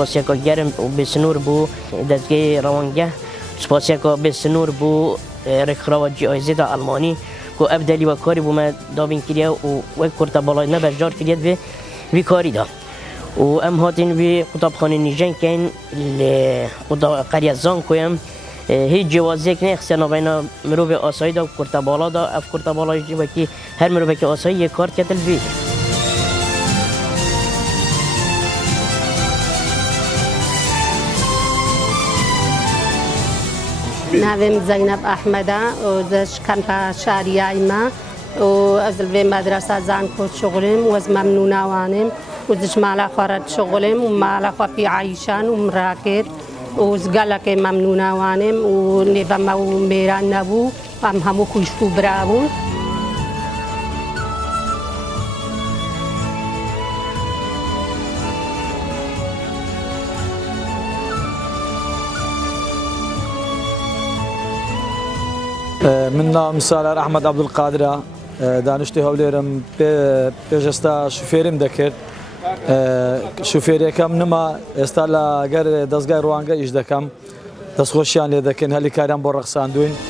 سپاسیکا گرم و بسنور بو دزگه روانگه سپاسیکا بسنور بو رکراو جایزه دا آلمانی کو ابدلی و کاری بو ما دابین کریا و کرتا بالای نبرجار کریت به وی کاری دا و ام هاتین وی قطابخانه نیجن کن قریه زان کویم هیچ جوازی که نه خسنا بینا مروب آسایی دا کرتا بالا دا اف کرتا بالای جیبا که هر مروب که آسایی یک کار کتل وی نویم زینب احمده و دش کنپا شهریه ما و از الوی مدرسه زن کود شغلیم و از ممنونه وانیم و دش مالا خورد شغلیم و مالا خوابی عیشان و مراکت و از گلک ممنونه وانیم و نبم و میران نبو همو خوشتو براون من نام سالار احمد عبدالقادر دانشتی هوليرم بيجستا شوفيرم دكر شوفيري كم نما استالا غير دزگای روانگا ايش دكم دسخوشيان لي دكن هلي كاريان بو رقصاندوين